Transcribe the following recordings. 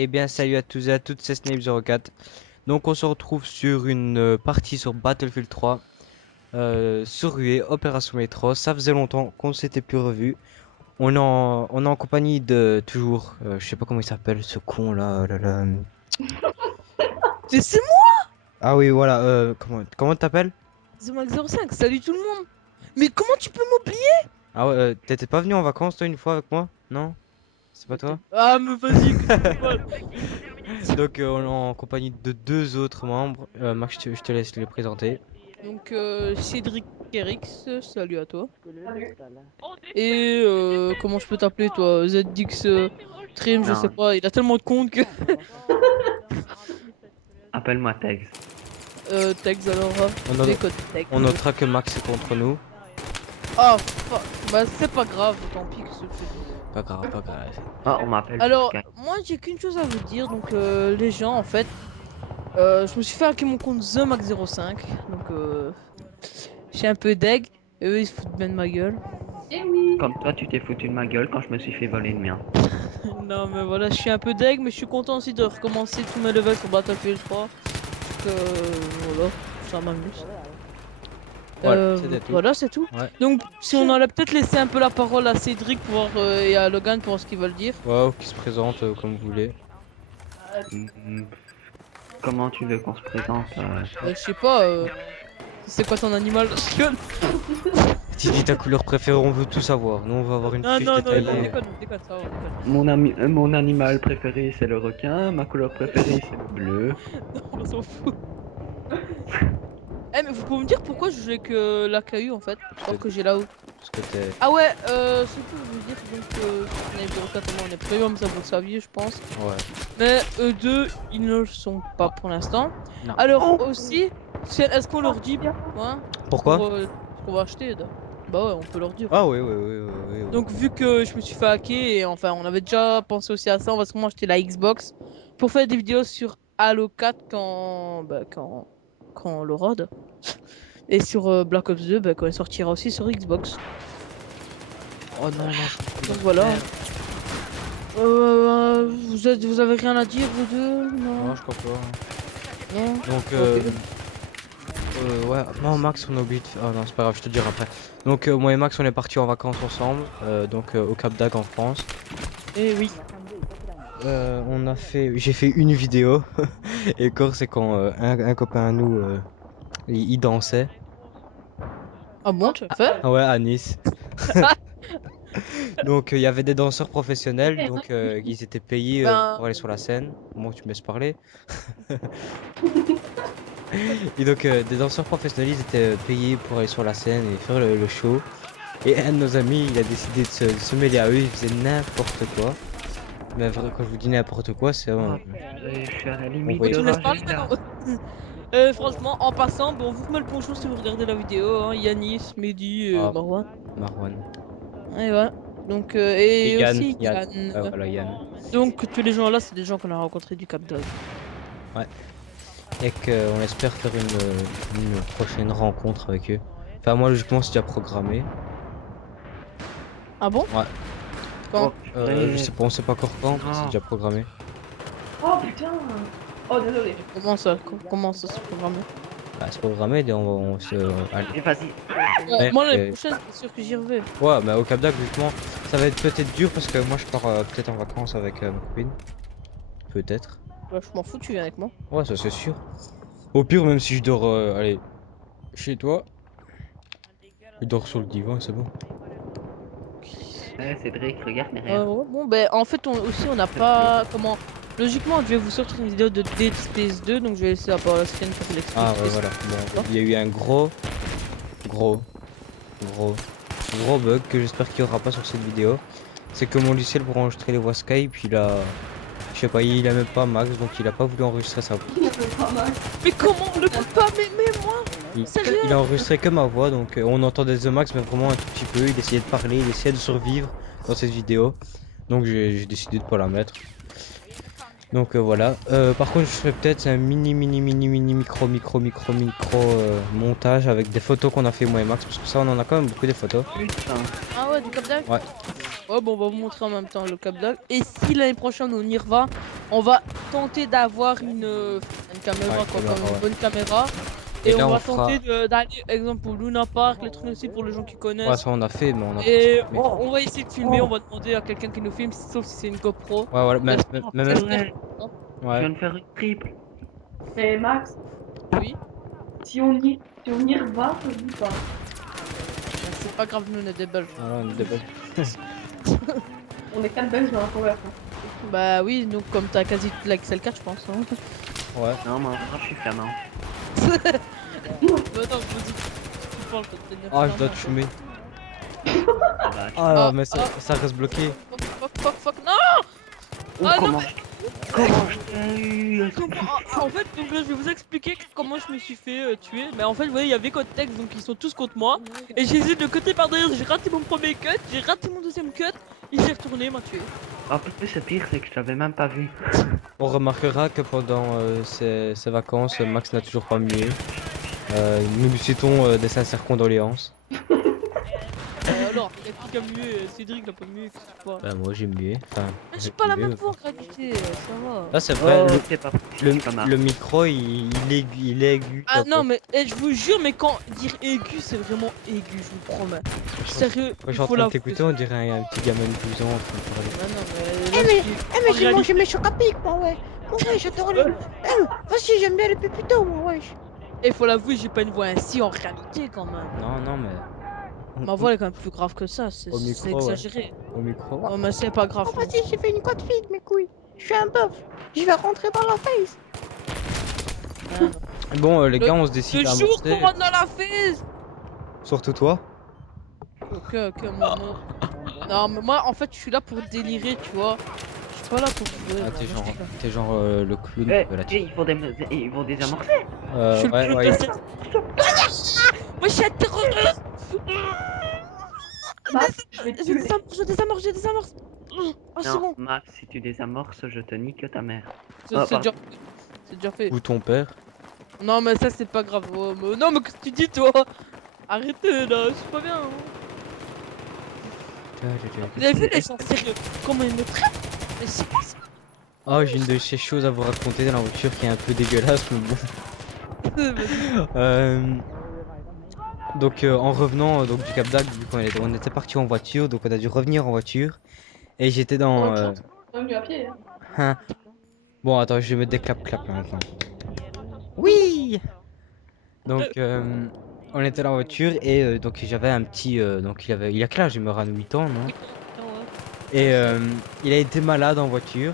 Eh bien, salut à tous et à toutes, c'est Snape04. Donc, on se retrouve sur une partie sur Battlefield 3, sur UE, Opération Métro. Ça faisait longtemps qu'on ne s'était plus revu. On est en compagnie de toujours, je sais pas comment il s'appelle ce con là, Mais c'est moi, Ah oui, voilà, comment t'appelles? Max05, salut tout le monde! Mais comment tu peux m'oublier? Ah ouais, t'étais pas venu en vacances toi une fois avec moi? Non? C'est pas toi? Ah, mais vas-y, que tu rigoles. Donc, on est en compagnie de deux autres membres. Max, je te laisse les présenter. Donc, Cédric Erix, salut à toi. Et comment je peux t'appeler toi? ZX Trim, je sais Non, pas, il a tellement de comptes que. appelle-moi Tex. Tex alors, On, les no- codes Tex. on notera que Max est contre nous. Ah, fuck. Bah, c'est pas grave, tant pis que ce que je dis. Pas grave, pas grave. Oh, on m'appelle sur Alors, Skype. moi j'ai qu'une chose à vous dire, donc les gens en fait, je me suis fait hacker mon compte TheMax05, donc je suis un peu deg, et eux ils se foutent bien de ma gueule. Comme toi, tu t'es foutu de ma gueule quand je me suis fait voler le mien. Non mais voilà, je suis un peu deg, mais je suis content aussi de recommencer tous mes levels sur Battlefield 3, donc voilà, ça m'amuse. Voilà, c'était tout. Voilà, c'est tout. Ouais. Donc si on allait peut-être laisser un peu la parole à Cédric pour voir, et à Logan pour voir ce qu'ils veulent dire. Wow, qui se présente comme vous voulez. Hmm, Comment tu veux qu'on se présente Je sais pas, c'est quoi ton animal? Si dis ta couleur préférée, on veut tout savoir. Nous, on va avoir une Non, fiche non, non, détaillée. on déconne, ça va, on déconne. mon animal préféré, c'est le requin. Ma couleur préférée, c'est le bleu. On s'en fout. Eh, mais vous pouvez me dire pourquoi je joue avec l'AKU en fait? Alors que j'ai là-haut. Parce que t'es. Ah ouais, ce que je veux dire, donc, on est bureau 4, on est premium, ça vous le saviez, je pense. Ouais. Mais eux deux, ils ne le sont pas pour l'instant. Non. Alors aussi, est-ce qu'on leur dit, hein, Pourquoi? pour ce qu'on va acheter bah ouais, on peut leur dire. Ah oui, oui, oui, oui, oui, oui. Donc vu que je me suis fait hacker et enfin on avait déjà pensé aussi à ça, on va sûrement acheter la Xbox pour faire des vidéos sur Halo 4 quand on le rode. Et sur Black Ops 2 quand il sortira aussi sur Xbox. Oh non, non. Donc voilà. Vous avez rien à dire vous deux? Non, Non? je crois pas. Non? Donc, Ok. ouais. Non, Max, on a oublié de faire. Ah non, c'est pas grave, je te dirai après. Donc, moi et Max, on est partis en vacances ensemble. Donc, au Cap d'Agde en France. Eh oui. J'ai fait une vidéo. Et encore, c'est quand un copain à nous, il dansait. Ah bon, tu as fait? Ah ouais, à Nice. Donc il y avait des danseurs professionnels, donc ils étaient payés Ben, pour aller sur la scène. Moi, tu me laisses parler. Et donc des danseurs professionnels, ils étaient payés pour aller sur la scène et faire le show. Et un de nos amis, il a décidé de se mêler à eux, il faisait n'importe quoi. Mais quand je vous dis n'importe quoi, c'est Je suis à la limite voyait de tu me laisses parler rage, là. maintenant? Franchement, en passant, bon, on vous met le poncho si vous regardez la vidéo, hein, Yanis, Mehdi, ah, Marwan. Marwan. Et ouais. Donc, Et et Yann, aussi Yann. Yann. Ouais, voilà, Yann. Donc, tous les gens là, c'est des gens qu'on a rencontrés du Cap d'Agde. Et qu'on espère faire une prochaine rencontre avec eux. Enfin, moi, logiquement, c'est déjà programmé. Ah bon? Ouais. Quand? Je sais pas, on sait pas encore quand, mais c'est Non. déjà programmé. Oh putain! Oh désolé. Comment ça se programme? Bah, c'est programmé, et on se. Allez. Et vas-y. Ouais, Moi, l'année prochaine, c'est sûr que j'y reviens. ouais, mais au Cap d'Agde, logiquement, ça va être peut-être dur parce que moi, je pars peut-être en vacances avec ma copine. Peut-être. Bah, je m'en fous, tu viens avec moi. Ouais, ça c'est sûr. Au pire, même si je dors, allez, chez toi, je dors sur le divan, c'est bon. Cédric, regarde derrière. Ouais, bon, ben, en fait, on n'a pas. Comment. Logiquement, je vais vous sortir une vidéo de Dead Space 2, donc je vais laisser la parole à Sven pour l'expliquer. Ah, ouais, voilà. Bon, il y a eu un gros, gros, gros, gros bug que j'espère qu'il n'y aura pas sur cette vidéo. C'est que mon logiciel pour enregistrer les voix Skype, je sais pas, il aimait pas Max, donc il a pas voulu enregistrer sa voix. Il a fait pas mal. Mais comment on le peut pas? Mais moi! Sérieux? Il a enregistré que ma voix, donc on entendait The Max, mais vraiment un tout petit peu. Il essayait de parler, il essayait de survivre dans cette vidéo. Donc j'ai décidé de pas la mettre. Donc voilà. Par contre, je ferai peut-être un mini micro montage avec des photos qu'on a fait moi et Max, parce que ça on en a quand même beaucoup des photos. Putain. Ah ouais, du Cap d'Agde? Ouais. Ouais, bon, on va vous montrer en même temps le Cap d'Agde. Et si l'année prochaine on y va, On va tenter d'avoir une caméra, Ouais, quoi, caméra, comme une ouais. bonne caméra. Et Et là, on on va fera- tenter d'aller, exemple, au Luna Park, les trucs aussi pour les gens qui Ouais, connaissent. ça on a fait, mais on a pas Et filmé. on va essayer de filmer, on va demander à quelqu'un qui nous filme, sauf si c'est une GoPro. Ouais, voilà, même, J'espère Ouais, pas. je ouais. viens de faire une triple. Mais Max, Oui, si on y va, ça se dit pas. c'est pas grave, nous on est des Belges. Voilà, on est des Belges. On est 4 Belges dans la conversion. Bah oui, donc comme t'as quasi toute la XL4, je pense. Hein. Ouais. Non, moi, je suis flamand. Bah non, vas-y, tu parles, t'as tenir Ah, je dois flamand. te fumer. Ah bah, Ah, mais ah. ça reste bloqué. Fuck, non! oh, Ah, non, comment je t'ai eu? En fait, donc là, je vais vous expliquer comment je me suis fait tuer. Mais en fait, vous voyez, il y avait Codex, donc ils sont tous contre moi. Et j'ai essayé de côté par derrière, j'ai raté mon premier cut, j'ai raté mon deuxième cut, il s'est retourné, il m'a tué. En plus, le pire, c'est que je t'avais même pas vu. On remarquera que pendant ces vacances, Max n'a toujours pas mué. Nous lui souhaitons des sincères condoléances. Alors, il a qui qui a mué, Cédric l'a pas mué, qu'est-ce que tu crois? Bah, moi j'ai mué. Enfin, Mais j'ai j'ai pas la mué, même ouais. voix en réalité, ça va. Là, c'est vrai, Oh, c'est pas possible, pas mal. le micro il est aigu. Ah t'as non, pas- mais je vous jure, mais quand dire aigu, c'est vraiment aigu, je vous promets. Sérieux, Quand je il suis en faut train la de t'écouter, on dirait un petit gamin de 12 ans en train de parler. Ah non, mais Eh là, mais, tu- eh mais en j'ai réalité- mangé mes chocs à pic, moi, ouais. Moi, ouais, j'adore les... Vas-y, j'aime bien les pépitos, moi, ouais. il faut l'avouer, j'ai pas une voix ainsi en réalité quand même. Non, mais. Ma voix elle est quand même plus grave que ça, c'est Au c'est micro, ouais. exagéré. Au micro. Oh, mais c'est pas grave. Oh, vas-y, j'ai fait une côte fille, mes couilles. Je suis un bœuf. Je vais rentrer dans la face. Ah, non. Bon, les gars, on se décide Le à jour amorcer. qu'on rentre dans la face. Surtout toi. Ok, moi, non, mais moi en fait je suis là pour délirer, tu vois. Je suis pas là pour jouer. Ah, moi, je suis là. t'es genre le clown Eh, de la ils vont désamorcer. Je suis le Ouais, clown ouais. de cette- Moi je suis un terroriste. Max, je vais te tuer. Je désamorce. Oh, c'est Non, bon. Max, si tu désamorces, je te nique ta mère. C'est Ah, c'est pardon. déjà... c'est déjà fait. Ou ton père. Non, mais ça c'est pas grave. Oh, non, mais qu'est-ce que tu dis toi? Arrêtez là, c'est pas bien. Hein. Vous avez vu les gens sérieux? Comment ils me traitent? Mais c'est quoi ça? Oh, j'ai une de ces choses à vous raconter dans la voiture qui est un peu dégueulasse, mais bon. Donc en revenant donc du Cap d'Agde, vu on était parti en voiture, donc on a dû revenir en voiture. Et j'étais dans. On est venu à pied. Hein. Hein. Bon, attends, je vais mettre des clap-clap là maintenant. Oui. Donc on était dans la voiture et donc j'avais un petit. Donc il a quel âge? Il meurt à 8 ans, non? Et il a été malade en voiture.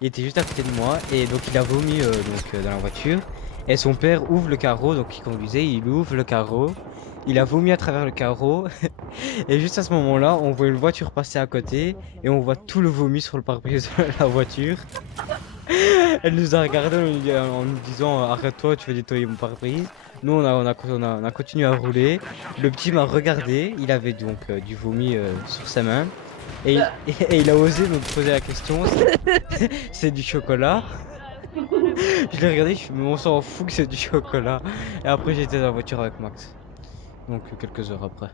Il était juste à côté de moi et donc il a vomi dans la voiture. Et son père ouvre le carreau, donc il conduisait, il ouvre le carreau. Il a vomi à travers le carreau. Et juste à ce moment-là, on voit une voiture passer à côté et on voit tout le vomi sur le pare-brise de la voiture. Elle nous a regardé en nous disant arrête-toi, tu vas nettoyer mon pare-brise. Nous on a continué à rouler. Le petit m'a regardé, il avait donc du vomi sur ses mains. Et il a osé me poser la question, c'est du chocolat? Je l'ai regardé, je suis mais on s'en fout que c'est du chocolat. Et après j'étais dans la voiture avec Max. Donc quelques heures après.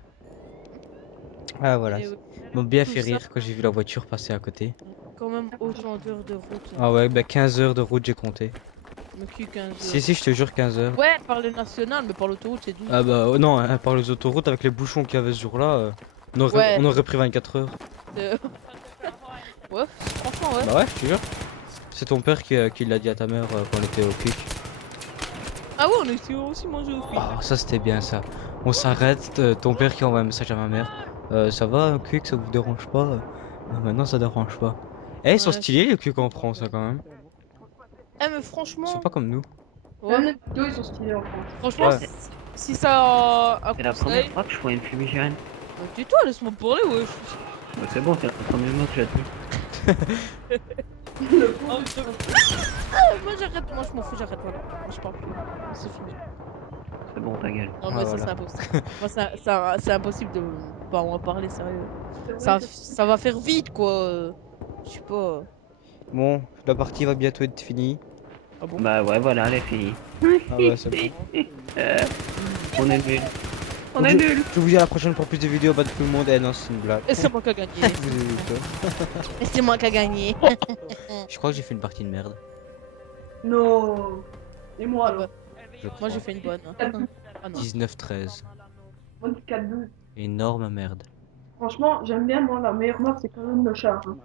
Ah voilà. Et ouais, M'ont bien tout fait ça. rire quand j'ai vu la voiture passer à côté. quand même autant d'heures de route. Ah ouais, bah 15 heures de route j'ai compté. Mais qui 15 heures. Si, je te jure 15 heures. Ouais, par les nationales, mais par l'autoroute c'est 12. Ah bah non, hein, par les autoroutes avec les bouchons qu'il y avait ce jour-là, Ouais. on aurait pris 24 heures. Euh, ouais, franchement, ouais. Bah ouais, je te jure. C'est ton père qui l'a dit à ta mère quand on était au pic. Ah ouais, on a aussi mangé au fruit. Oh, ça c'était bien ça. On s'arrête, ton père qui envoie un message à ma mère. Ça va, Quick, ça vous dérange pas? Maintenant ça dérange pas. Eh, ils sont Ouais. stylés les Quick en France, hein, quand même. Eh, mais Ils franchement. sont pas comme nous. Ouais, Même les vidéos, ils sont stylés en France. franchement, Ouais. si ça a C'est la conseil. première fois que je vois une fumigène. Tais-toi, laisse-moi parler, ouais. Ouais, c'est bon, c'est le premier mot que j'ai dit. Le Ah, pauvre. moi j'arrête, moi je m'en fous, j'arrête, voilà. Moi je parle plus. C'est fini. C'est bon, ta gueule. Non, Ah, mais ça voilà. c'est impossible. Moi c'est impossible de pas en parler, sérieux. C'est Ça, vrai que- ça va faire vite, quoi. Je sais pas. Bon, la partie va bientôt être finie. Ah bon? Bah ouais, voilà, les filles. Ah ouais, c'est bon. On est nuls. On est nuls. Je vous dis à la prochaine pour plus de vidéos, pas de tout le monde. Eh non, c'est une blague. Et c'est moi qui a gagné. Vous avez vu ça. Et c'est moi qui a gagné. Je crois que j'ai fait une partie de merde. Non. Et moi alors? Je Moi crois. j'ai fait une bonne. Ah non. 19-13. Moi, 4-12. Énorme merde. Franchement, j'aime bien, moi, la meilleure map, c'est quand même le char. Hein.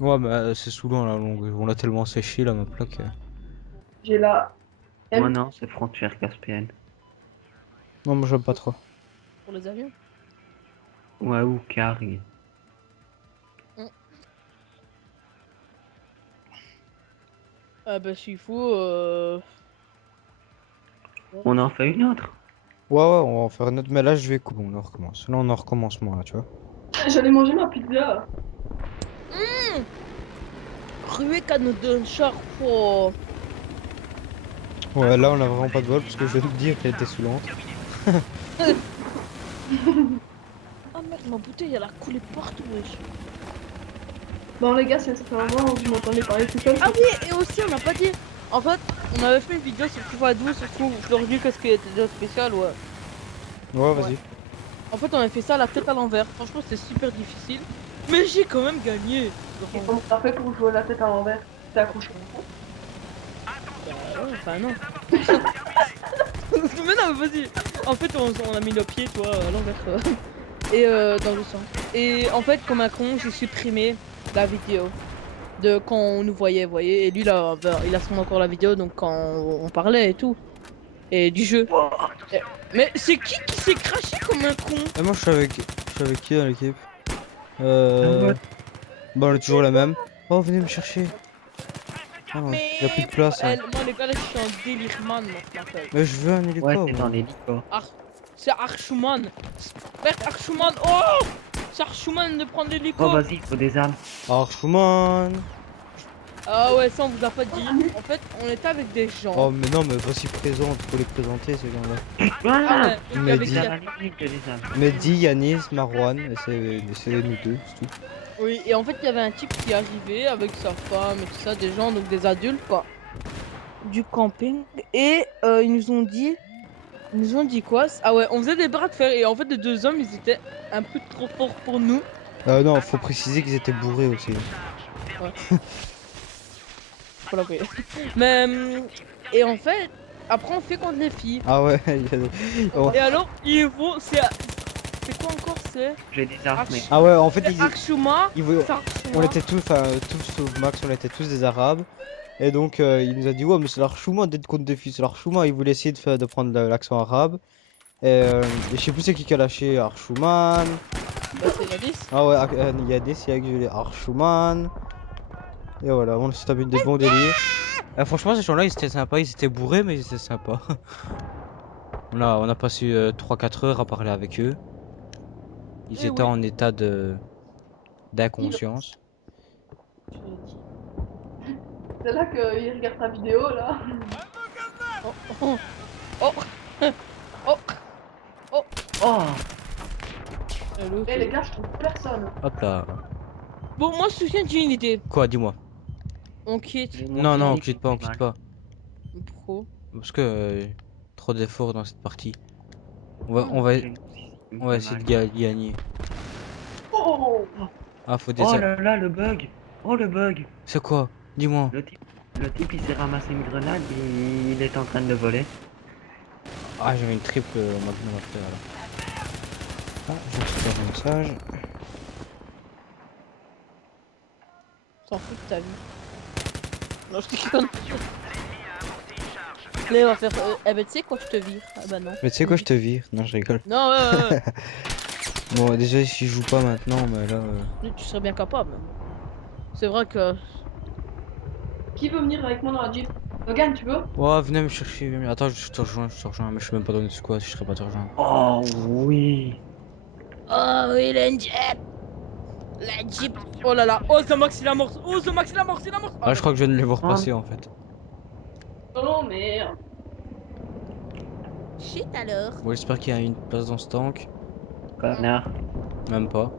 Ouais, mais c'est saoulant la longue. On l'a tellement séché la map là que. J'ai la... Moi non, c'est frontière caspienne. Non, moi j'aime pas trop. Pour les avions. Ouais, ou Cargue. Ah bah s'il faut. On en fait une autre. Ouais, on va en faire une autre. Mais là, je vais couper. On en recommence. Là, on en recommencement là, tu vois. J'allais manger ma pizza. Ruée canot de char. Oh. Ouais, là, on a vraiment pas de bol parce que je vais te dire qu'elle était saoulante. Ah merde, ma bouteille elle a coulé partout. Wesh. Bon, les gars, c'est un certain moment où je m'entendais parler tout seul. Ah oui, et aussi on n'a pas dit. En fait, on avait fait une vidéo sur FIFA 12, surtout je leur dis qu'est-ce qui était déjà spécial, ouais. Ouais, vas-y. En fait, on avait fait ça à la tête à l'envers. Franchement, c'était super difficile. Mais j'ai quand même gagné. Et comment t'as fait pour jouer la tête à l'envers? T'es accroché. Ouais, enfin non. Mais non, mais vas-y. En fait, on a mis le pied, toi, à l'envers. Et dans le sens. Et en fait, comme un con, j'ai supprimé la vidéo de quand on nous voyait, vous voyez. Et lui, là, il a sûrement encore la vidéo, donc quand on parlait et tout. Et du jeu. Mais c'est qui s'est craché comme un con? Et moi, je suis avec qui dans l'équipe? Bon, on est toujours la même. Oh, venez me chercher. Oh, y a plus de place. Hein. Moi, les gars, là, je suis en délire man, moi, je m'appelle. Mais je veux un hélico. Ouais, t'es moi. dans l'hélico. C'est Archuman. Merde, Archuman. Oh! C'est Archuman de prendre l'hélico. Oh, vas-y, faut des armes. Archman. Ah ouais, ça on vous a pas dit. En fait, on était avec des gens. Oh, mais non, mais voici présent. Faut les présenter, ces gens-là. Ah ouais, Il il y m'a avait dit. qui À la limite de des armes. Mehdi, Yanis, Marwan. Et c'est nous deux, c'est tout. Oui, et en fait, il y avait un type qui arrivait avec sa femme et tout ça, des gens, donc des adultes quoi. Du camping. Et ils nous ont dit. Ils nous ont dit quoi? Ah ouais, on faisait des bras de fer et en fait, les deux hommes, ils étaient un peu trop forts pour nous. Non, faut préciser qu'ils étaient bourrés aussi. Faut l'avouer. Mais. Et en fait, après, on fait contre les filles. Ah ouais, il y a des- oh. Et alors, ils vont. C'est quoi encore? C'est. J'ai des armes, mais. Ah ouais, en fait, C'est ils... Archuma. ils voulaient- c'est Archuma. on était tous, enfin, tous sauf Max, on était tous des Arabes. Et donc, il nous a dit, ouais, mais c'est l'Archouma d'être contre des filles, c'est l'Archouma. Il voulait essayer de prendre l'accent arabe. Et je sais plus c'est qui a lâché Archouman. Bah, c'est Yadis. Ah ouais, Yadis, il y a eu Archouman. Et voilà, on s'est tapé des bons délires. Franchement, ces gens-là, ils étaient sympas, ils étaient bourrés, mais ils étaient sympas. On a passé 3-4 heures à parler avec eux. Ils Eh étaient oui. en état d'inconscience. C'est là qu'il regarde ta vidéo, là. Oh, oh, oh, oh, oh. Oh! Hello, Eh, les gars, je trouve personne. Hop là. Bon, moi, je me souviens, j'ai une idée. Quoi, dis-moi. On quitte. Non, non, on quitte pas, on quitte pas. Pourquoi? Parce que trop d'efforts dans cette partie. On va essayer de gagner. Oh! Ah, faut des. Oh là là, le bug! Oh le bug! C'est quoi? Dis-moi. Le type il s'est ramassé une grenade et il est en train de voler. Ah, j'avais une triple magnum après alors. Ah, je récupère un message. T'en fous de ta vie. Non, je déconne. Là, on va faire. Eh ben, tu sais quoi, je te vire. Ah bah non. Mais tu sais quoi, je te vire. Non, je rigole. Non, ouais. Bon, déjà, si je joue pas maintenant, mais là. Tu serais bien capable. C'est vrai que. Qui veut venir avec moi dans la Jeep? Logan, tu veux? Ouais, venez me chercher. Attends, je te rejoins, mais je suis même pas dans le squad si je serais pas te rejoindre. Oh oui! Oh oui, la Jeep. La Jeep. Oh là là. Oh, The Max, il a mort. Oh, The Max, il a mort, il a mort. Ah, je crois que je viens de les voir Ah. passer en fait. Oh merde. Shit alors. Bon, j'espère qu'il y a une place dans ce tank. Connard. Même pas.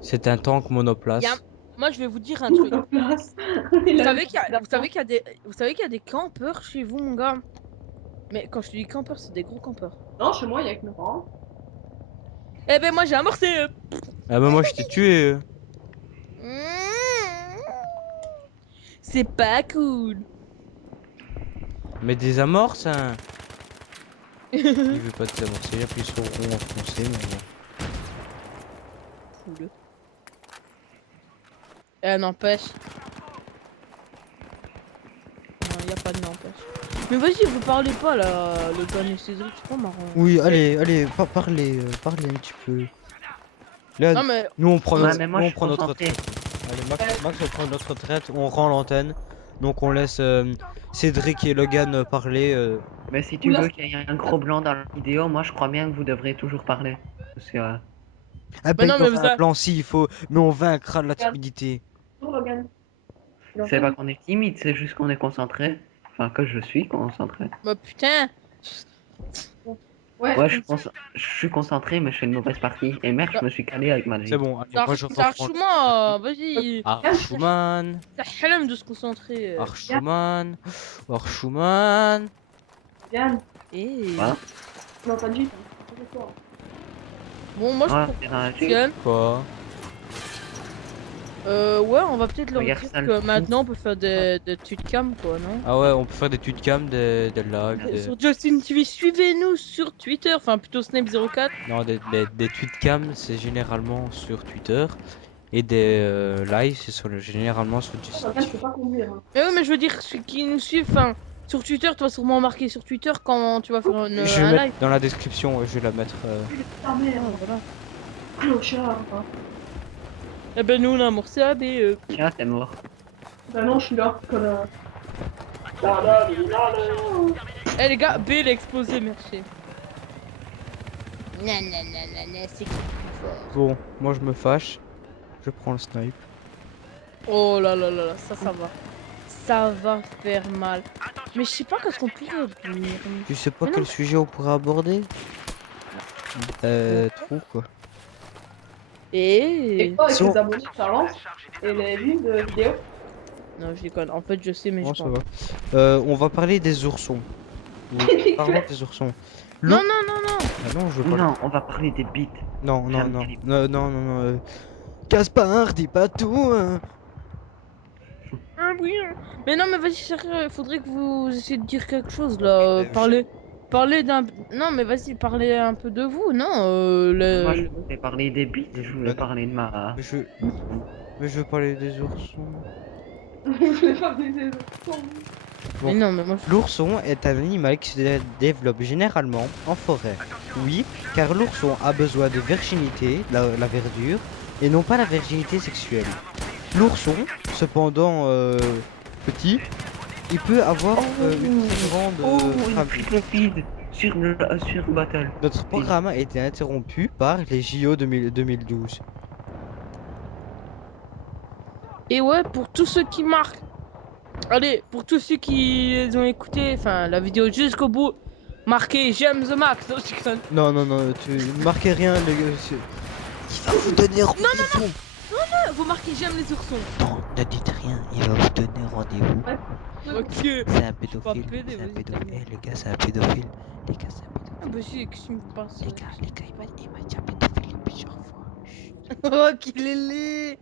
C'est un tank monoplace. Y'a- Moi, je vais vous dire un truc. La place. Vous savez qu'il y a des campeurs chez vous, mon gars. Mais quand je te dis campeurs, c'est des gros campeurs. Non, chez moi, il y a que mes parents. Eh ben moi j'ai amorcé. Ah bah moi je t'ai tué. C'est pas cool. Mais des amorces, hein. Il veut pas désamorcer, j'appuie sur rond en français, mais bon. Cool. N'empêche. Non, y a pas de n'empêche. Mais vas-y, vous parlez pas là, le gars Cédric, c'est pas marrant. Oui, allez, parlez un petit peu. Là, Non mais, nous on prend Ouais, notre, mais moi, nous, je on suis prend notre concentré. retraite. Allez, Max on prend notre retraite, on rend l'antenne. Donc on laisse Cédric et Logan parler. Mais si tu veux qu'il y ait un gros blanc dans la vidéo, moi je crois bien que vous devrez toujours parler. Parce que Ah mais ben non il y mais aura vous un a... plan si il faut, mais on vaincra la timidité. Bonjour Logan. c'est pas qu'on est timide, c'est juste qu'on est concentré. Enfin, que je suis concentré. Bah putain. Ouais, Ouais, je suis concentré, mais je fais une mauvaise partie. Et merde, je me suis calé avec C'est Magic. bon, allez, moi je C'est reprends. Archuma, vas-y. Archouman, T'as حلم de se concentrer. Archouman, Archouman. Yann, Eh. Voilà. non, pas de Jeep. Hein. Bon, moi je Ouais, trouve c'est dans la que Jeep. Yann, Quoi? ouais, on va peut-être leur Regarde dire ça, le que fou. maintenant on peut faire des tudes-cam quoi, non? Ah ouais, on peut faire des tudes-cam, des lives, Sur Justin TV, suivez-nous sur Twitter, enfin plutôt Snape04. non, des tweetcam, c'est généralement sur Twitter. Et des lives, généralement sur Justin. Logan, je peux pas conduire. Hein. Mais oui, mais je veux dire, ceux qui nous suivent, enfin, sur Twitter, tu vas sûrement marquer sur Twitter quand tu vas faire Je vais un mettre live. dans la description, je vais la mettre. Ah merde, Voilà. clochard. Hein. Eh ben nous on a amorcé AB. Tiens, t'es mort. Bah non, je suis là, connard. Eh les gars, B il a explosé, merci. C'est qui le plus fort? Bon, moi je me fâche. Je prends le snipe. Oh là là là là, ça va. Ça va faire mal. Mais je sais pas qu'est-ce qu'on pourrait obtenir. Tu sais pas Mais quel non. sujet on pourrait aborder? Trop quoi. Et Et quoi avec Si on- les abonnés que ça lance et les vues de vidéos? non, je déconne. En fait, je sais, mais Bon, je ça pense. va. On va parler des oursons. Parlons des oursons. Non, non, non, non. Ah non, je veux pas. Non, on va parler des beats. Non, non, J'aime non. bien. Non. Gaspard, dis pas tout. Hein. Ah oui. Mais non, mais vas-y, sérieux, faudrait que vous essayiez de dire quelque chose là. Parler d'un. Non, mais vas-y, parlez un peu de vous, non Moi, je voulais parler des beats, je voulais parler de ma. Mais je veux parler des oursons. Je voulais pas baiser. Mais non, mais moi. L'ourson est un animal qui se développe généralement en forêt. Oui, car l'ourson a besoin de virginité, la verdure, et non pas la virginité sexuelle. L'ourson, cependant petit, il peut avoir une très grande Oh, une famille. triple feed sur Battle. Notre programme a été interrompu par les JO 2012. Et ouais, pour tous ceux qui marquent. Allez, pour tous ceux qui ont écouté, enfin, la vidéo jusqu'au bout, marquez j'aime The Max. Non, je déconne. Non, tu ne marquez rien, les gars. Il va vous donner rendez-vous. Vous marquez j'aime les oursons. Non, ne dites rien, il va vous donner rendez-vous. Ok. C'est un suis pas pédophile. pédé, C'est un vas-y, pédophile. dis-moi. Eh, les gars, c'est un pédophile. Les gars, c'est un pédophile. Ah bah si, qu'est-ce qui me passe Les gars, il m'a dit un pédophile plusieurs fois. Chut, Oh, qu'il est laid.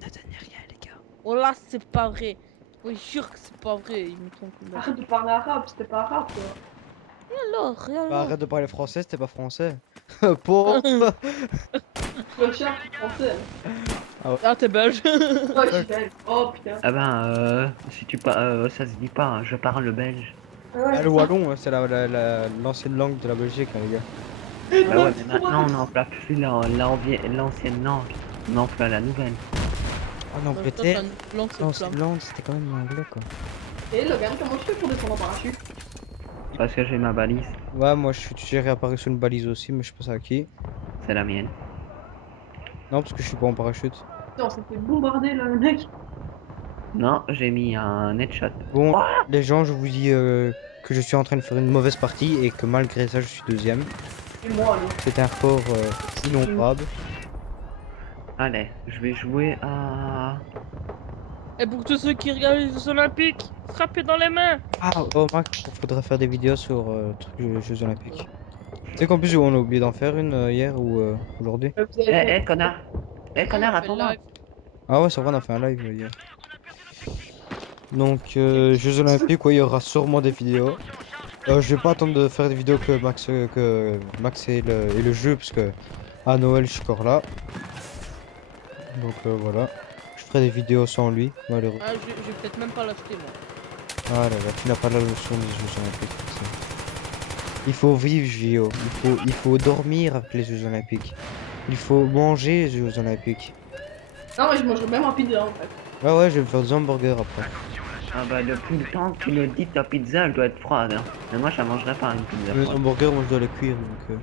ne donnez rien, les gars. Oh là, c'est pas vrai. Oui, jure que c'est pas vrai. Il me trompe. Arrête de parler arabe, c'était pas arabe quoi. Alors, rien. Bah, arrête de parler français, c'était pas français. Pauvre. Clochard, français. Ah, t'es belge. Oh, je suis belle. Oh putain. Ah ben, si tu ça se dit pas, hein, je parle belge. Ouais, Ah, le wallon, c'est l'ancienne langue de la Belgique, hein, les gars. Bah ouais, mais maintenant on n'emploie plus l'ancienne langue, on emploie la nouvelle. En Angleterre, Langue, c'est l'ancienne plein. langue, c'était quand même l'anglais, quoi. Et Logan, comment tu fais pour descendre en parachute? Parce que j'ai ma balise, Ouais, moi, j'ai réapparu sur une balise aussi, mais je sais pas ça à qui. c'est la mienne. Non, parce que je suis pas en parachute. Non, ça fait bombarder là, le mec. Non, j'ai mis un headshot. Bon, les gens, je vous dis que je suis en train de faire une mauvaise partie et que malgré ça, je suis deuxième. Et moi, là. C'est un record innombrable. Allez, je vais jouer à... Et pour tous ceux qui regardent les Jeux Olympiques, frappez dans les mains. Ah, oh, Max, il faudrait faire des vidéos sur Jeux Olympiques. Tu sais qu'en plus, on a oublié d'en faire une hier ou aujourd'hui. Vous avez fait- Connard. Connard, on fait le attends-moi. live. Ah ouais, c'est vrai, on a fait un live hier. Donc, Jeux Olympiques, ouais, il y aura sûrement des vidéos. Je vais pas attendre de faire des vidéos que Max et le jeu, parce que à Noël, je suis encore là. Donc voilà. Je ferai des vidéos sans lui, malheureux. Ah, je vais peut-être même pas l'acheter moi. Ah là là, tu n'as pas la leçon des Jeux Olympiques. Maxime. Il faut vivre, JO. Il faut dormir avec les Jeux Olympiques. Il faut manger les Jeux Olympiques. Non, mais je mangerais même un pizza en fait. Ah ouais, je vais me faire des hamburgers après. Ah bah depuis le temps que tu nous dis que ta pizza elle doit être froide. Hein. Mais moi je la mangerai pas une pizza Les froide. hamburgers, moi je dois les cuire, donc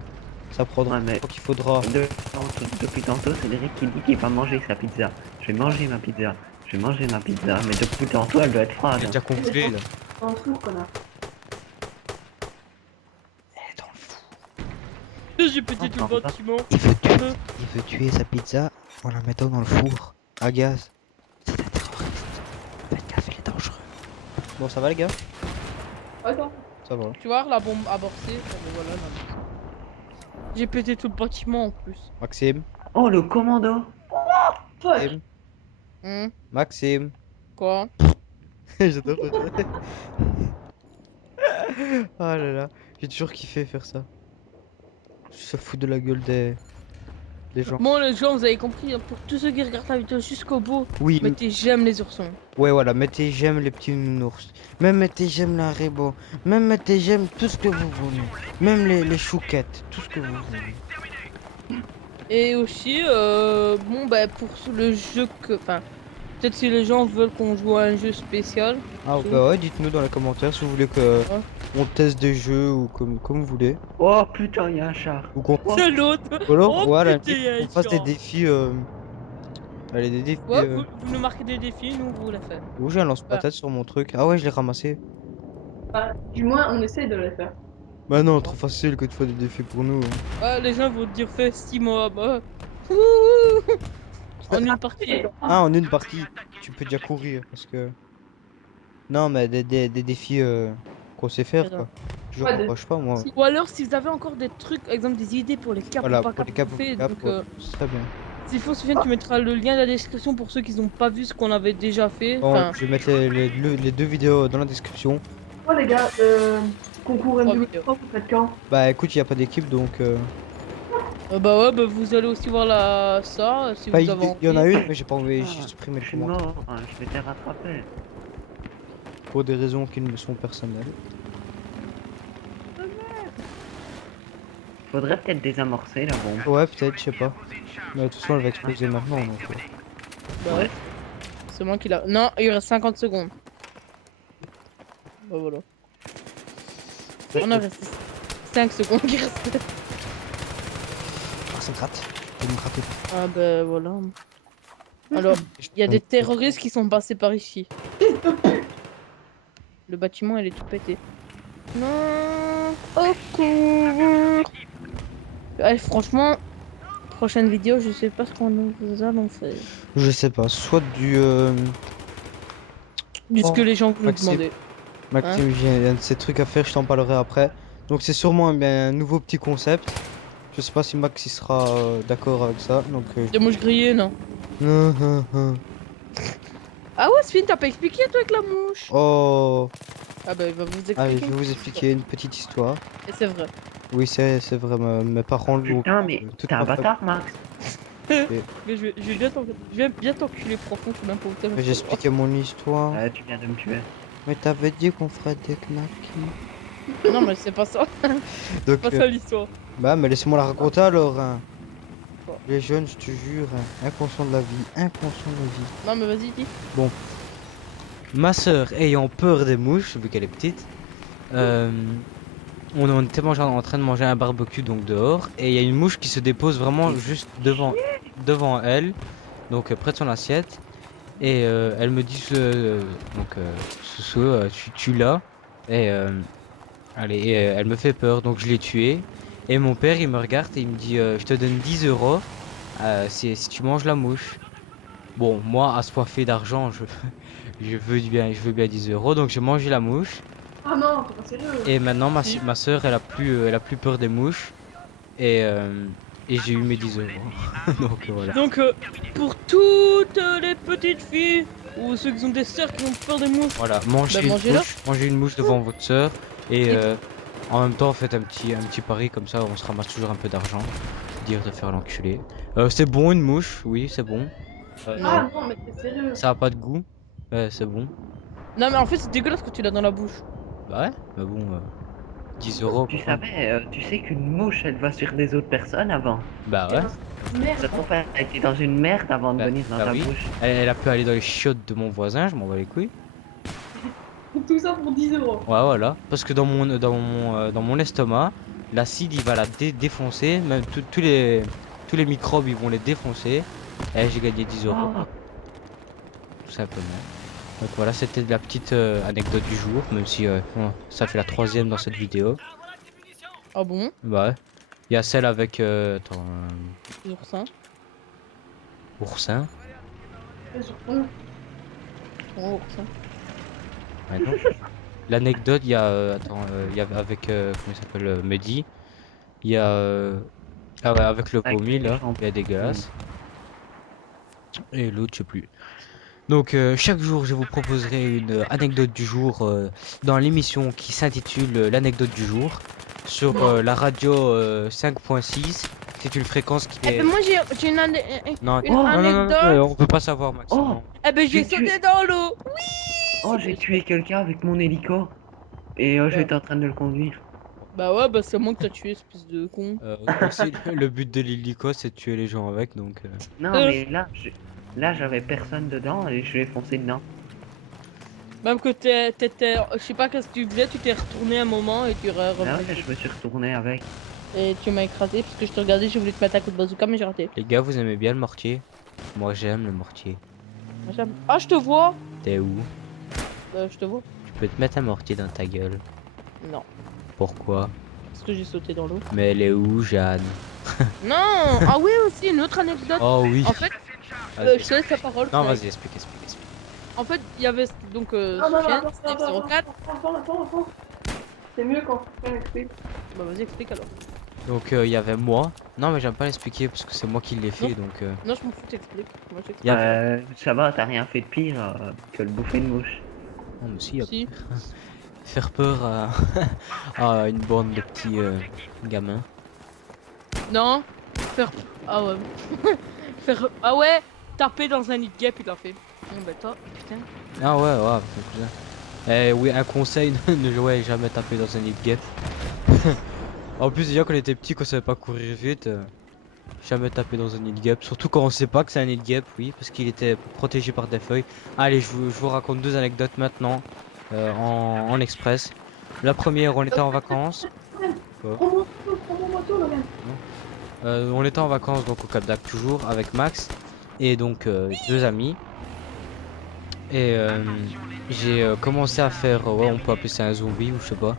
ça prendra Ouais, mais- le temps qu'il faudra. Depuis tantôt, Cédric qui dit qu'il va manger sa pizza. Je vais manger ma pizza. Je vais manger ma pizza. Mais depuis tantôt elle doit être froide. J'ai déjà compris là. Dans le four, connard. J'ai pété tout Oh, le pardon. bâtiment. Il veut tuer sa pizza en la mettant dans le four à gaz. C'est un terroriste. Faites gaffe, il est dangereux. Bon, ça va les gars? Attends. Ça va. Tu vois la bombe abortée. Ah, ben voilà, non. J'ai pété tout le bâtiment en plus. Maxime? Oh le commando. Fuck. Maxime? Maxime? Quoi? J'adore ça. Oh là là, j'ai toujours kiffé faire ça. Se foutre de la gueule des gens. Bon les gens, vous avez compris, hein, pour tous ceux qui regardent la vidéo jusqu'au bout, Oui, mettez j'aime les oursons. ouais, voilà, mettez j'aime les petits nounours. Même mettez j'aime la Rebo. Même mettez j'aime tout ce que vous voulez. Même les chouquettes, tout ce que vous voulez. Et aussi, bon bah pour le jeu que... Enfin, peut-être si les gens veulent qu'on joue à un jeu spécial. Ah bah ouais, dites-nous dans les commentaires si vous voulez que on teste des jeux ou comme vous voulez. Oh putain, il y a un char. Ou qu'on C'est l'autre. ou alors, Oh, voilà, putain, il y a un on fasse des chat. défis. Allez, des défis. Ouais, vous nous marquez des défis, nous vous les faites. Où j'ai un lance-patate sur mon truc. Ah ouais, je l'ai ramassé. Bah, du moins, on essaie de le faire. Bah non, trop facile que tu fasses des défis pour nous. Ah, les gens vont te dire fais 6 mois, bah. En une partie. Ah, en une partie, tu peux déjà courir parce que. Non, mais des défis qu'on sait faire quoi. Je Ouais, sais pas moi. Ou alors si vous avez encore des trucs, exemple des idées pour les caps Voilà, ou pas pour les caps caps fait, ou cap, donc ouais, c'est très bien. s'il faut Sofiane, tu mettras le lien dans la description pour ceux qui n'ont pas vu ce qu'on avait déjà fait. Bon, Enfin, je vais mettre les deux vidéos dans la description. Oh les gars, concours Trois M2 vidéos. vous faites quand? Bah écoute, il y a pas d'équipe donc. bah ouais, bah vous allez aussi voir ça si Bah, vous avez il y en a envie. une, mais j'ai pas envie, j'ai Ah, supprimé Je le suis commentaire mort, hein, je vais te rattraper. pour des raisons qui me sont personnelles. Faudrait peut-être désamorcer la bombe. Ouais, peut-être, je sais pas. Mais de toute façon, elle va exploser maintenant donc. Bah ouais. C'est moi qui l'a. Non, il reste 50 secondes. Bah voilà. On a resté 5 secondes qui restent. Ah, ça gratte. Je vais me gratter. Ah bah voilà. Alors, il y a des terroristes qui sont passés par ici. Le bâtiment, il est tout pété. Non, au cours. Allez, franchement, prochaine vidéo, je sais pas ce qu'on nous allons faire. Je sais pas, soit du. Du ce Oh, que les gens vous nous Maxime. demandaient. Maxime, j'ai un de ces trucs à faire, je t'en parlerai après. Donc c'est sûrement un nouveau petit concept. Je sais pas si Max il sera d'accord avec ça. Donc. Des mouches grillées, non. Ah ouais, Sphine, t'as pas expliqué toi avec la mouche? Oh. Ah bah il va vous expliquer. Allez, je vais vous expliquer une petite histoire. Et c'est vrai. Oui, c'est vrai, mes parents l'ont. Putain, mais toute t'es un ma famille. bâtard, Max. Mais je vais bien t'enculer profond, je sais même pas où t'es. Mais j'expliquais mon histoire. Ouais, tu viens de me tuer. Mais t'avais dit qu'on ferait des knackis. Non, mais c'est pas ça. Donc, Pas ça l'histoire. bah, mais laissez-moi la raconter alors. Hein. Quoi? Les jeunes, je te jure, hein, inconscient de la vie, inconscient de la vie. Non, mais vas-y, dis. Ma sœur ayant peur des mouches, vu qu'elle est petite, on était en train de manger un barbecue donc dehors, et il y a une mouche qui se dépose vraiment juste devant elle, donc près de son assiette, et elle me dit tu l'as, et allez, et, elle me fait peur, donc je l'ai tuée, et mon père il me regarde et il me dit je te donne 10 euros si tu manges la mouche. Bon, moi, assoiffé d'argent, je veux bien 10 euros, donc j'ai mangé la mouche. Ah non, t'es pas sérieux. Et maintenant, Si. ma soeur, elle a plus peur des mouches. et j'ai eu mes 10 euros. Donc voilà. Donc, pour toutes les petites filles ou ceux qui ont des sœurs qui ont peur des mouches, Voilà, mangez, mangez-la. mangez une mouche devant votre soeur et Et- en même temps faites un petit pari comme ça on se ramasse toujours un peu d'argent. Dire de faire l'enculé. C'est bon une mouche, oui c'est bon. Ah non, mais t'es sérieux. Ça a pas de goût, c'est bon. Non, mais en fait, c'est dégueulasse quand tu l'as dans la bouche. Bah ouais, mais bon, 10 euros. Tu quoi. savais, tu sais qu'une mouche, elle va sur des autres personnes avant. Bah ouais, Merde. Ça ton frère a été dans une merde avant de Bah- venir dans bah ta oui. bouche. elle a pu aller dans les chiottes de mon voisin, je m'en bats les couilles. Tout ça pour 10 euros. Ouais voilà, parce que dans mon estomac, l'acide il va la défoncer, même tous les microbes ils vont les défoncer. Et j'ai gagné 10 euros. Oh. Tout simplement. Donc voilà, c'était la petite anecdote du jour, même si ça fait la 3e dans cette vidéo. Ah bon? Bah ouais. Il y a celle avec attends, Les oursins. oursin. Oh, oursins. Ouais, non. L'anecdote, il y a attends, il y a avec comment il s'appelle Mehdi. Il y a ah ouais, avec le Avec vomi les là, champs. il est dégueulasse. Et l'autre, je sais plus. Donc chaque jour, je vous proposerai une anecdote du jour dans l'émission qui s'intitule l'anecdote du jour sur la radio 5.6. C'est une fréquence qui Eh est ben, moi, j'ai une, non, une non, non, non, anecdote. on peut pas savoir Maxime. Oh. Eh ben, j'ai J'ai tué- sauté dans l'eau. Oh, j'ai tué quelqu'un avec mon hélico. Et Ouais. j'étais en train de le conduire. Bah ouais, bah c'est moi que t'as tué, espèce de con. Aussi, le but de l'hélico c'est de tuer les gens avec donc Non, Euh. mais là, j'avais personne dedans et je l'ai foncé dedans. Même que t'étais, je sais pas qu'est-ce que tu faisais, tu t'es retourné un moment et tu Ah revenu. ouais, je me suis retourné avec. Et tu m'as écrasé parce que je te regardais, j'ai voulu te mettre un coup de bazooka mais j'ai raté. les gars, vous aimez bien le mortier? Moi j'aime le mortier. Ah, je te vois. T'es où? Je te vois. Tu peux te mettre un mortier dans ta gueule. Non, Pourquoi? parce que j'ai sauté dans l'eau. Mais elle est où, Jeanne? Non. Ah oui, aussi une autre anecdote. Oh oui. En fait, Vas-y. je te laisse la parole. Non, Fred. vas-y, explique. En fait, il y avait donc Non, non, non, Sofiane, attends, Steve 04. attends. C'est mieux quand on explique. Bah vas-y, explique alors. Donc il y avait moi. Non, mais j'aime pas l'expliquer parce que c'est moi qui l'ai fait Non. donc. Non, je m'en fous, t'expliques. Moi, j'explique. Y a- Ça va, t'as rien fait de pire que le bouffer de mouche. Non, mais si, y a- Si. faire peur à, à une bande de petits gamins. Non. Faire. Ah ouais. Faire. Ah ouais. Taper dans un nid de guêpe, il l'a fait. Bon bah toi, putain. Ah ouais, ouais, mon cousin. Eh oui, un conseil, ne jouez jamais taper dans un nid de guêpe. En plus, déjà quand on était petit, qu'on savait pas courir vite, jamais taper dans un nid de guêpe. Surtout quand on sait pas que c'est un nid de guêpe, oui, parce qu'il était protégé par des feuilles. Allez, je vous raconte 2 anecdotes maintenant, en express. La première, on était en vacances. Prends mon moto, Logan. On était en vacances donc au Cap d'Agde toujours avec Max et donc 2 amis. Et j'ai commencé à faire, ouais, on peut appeler ça un zombie ou je sais pas.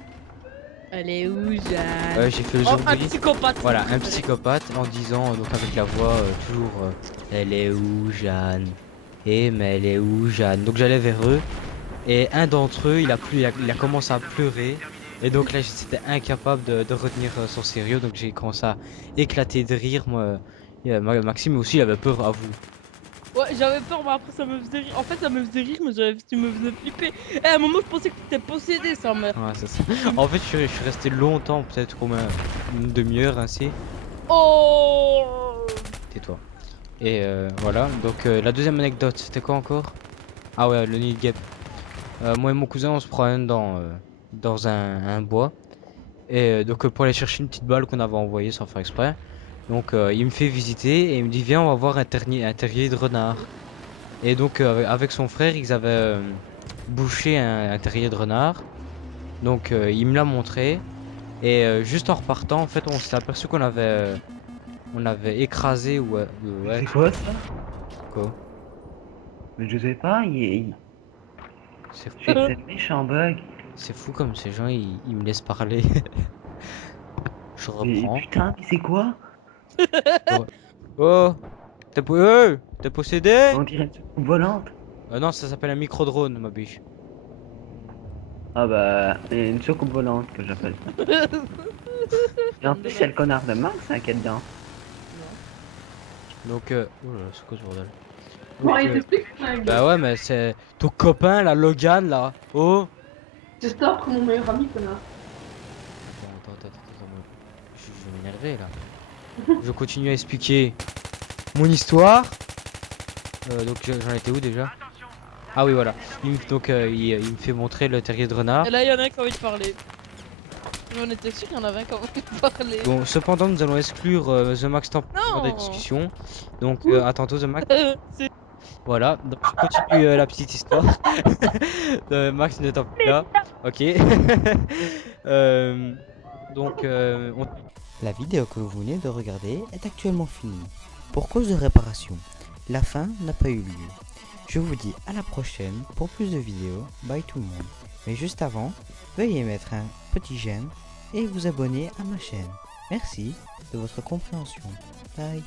Elle est où, Jeanne? Ouais, j'ai fait le Oh, un zombie. psychopathe. Voilà, un psychopathe en disant donc avec la voix toujours elle est où Jeanne? Eh mais elle est où Jeanne? Donc j'allais vers eux et un d'entre eux il a commencé à pleurer et donc là j'étais incapable de retenir son sérieux donc j'ai commencé à éclater de rire moi. Maxime aussi il avait peur à vous. Ouais, j'avais peur, mais après ça me faisait rire. En fait, ça me faisait rire, mais tu me faisais flipper. Et à un moment, je pensais que t'étais possédé, sa mère. Ouais, c'est ça. En fait je suis resté longtemps, peut-être au moins une demi-heure ainsi. Oh. Tais-toi. Et voilà, donc la deuxième anecdote, c'était quoi encore? Ah ouais, le nid de guêpe. Moi et mon cousin, on se promène dans un bois. Et donc pour aller chercher une petite balle qu'on avait envoyée sans faire exprès. Donc il me fait visiter et il me dit viens on va voir un terrier de renard. Et donc avec son frère ils avaient bouché un terrier de renard. Donc il me l'a montré. Et juste en repartant en fait on s'est aperçu on avait écrasé ou ouais, C'est quoi ça? quoi. Mais je sais pas, C'est fou. j'ai cette méchant bug. C'est fou comme ces gens ils me laissent parler. Je Mais reprends. putain, mais c'est quoi? Oh, t'es possédé? On dirait une soucoupe volante. Non, ça s'appelle un micro-drone, ma biche. Ah bah, une soucoupe volante que j'appelle ça. Et en plus, c'est le connard de Max hein, qui est dedans. Donc, oh là là, c'est quoi ce bordel? Bon, Donc, il t'explique, Flag. bah ouais, mais c'est ton copain, là, Logan, là. Oh! C'est Stop, mon meilleur ami, connard. Attends, je vais m'énerver là. Je continue à expliquer mon histoire. Donc j'en étais où déjà? Ah oui voilà. Il me fait montrer le terrier de renard. Et là, il y en a un qui a envie de parler. Mais on était sûr qu'il y en avait un qui a envie de parler. Bon, cependant nous allons exclure The Max temporairement de la Non. discussion. Donc à tantôt The Max. C'est- Voilà. Donc je continue la petite histoire. Max ne t'en plus là. Ok. Donc La vidéo que vous venez de regarder est actuellement finie. Pour cause de réparation, la fin n'a pas eu lieu. Je vous dis à la prochaine pour plus de vidéos. Bye tout le monde. Mais juste avant, veuillez mettre un petit j'aime et vous abonner à ma chaîne. Merci de votre compréhension. Bye.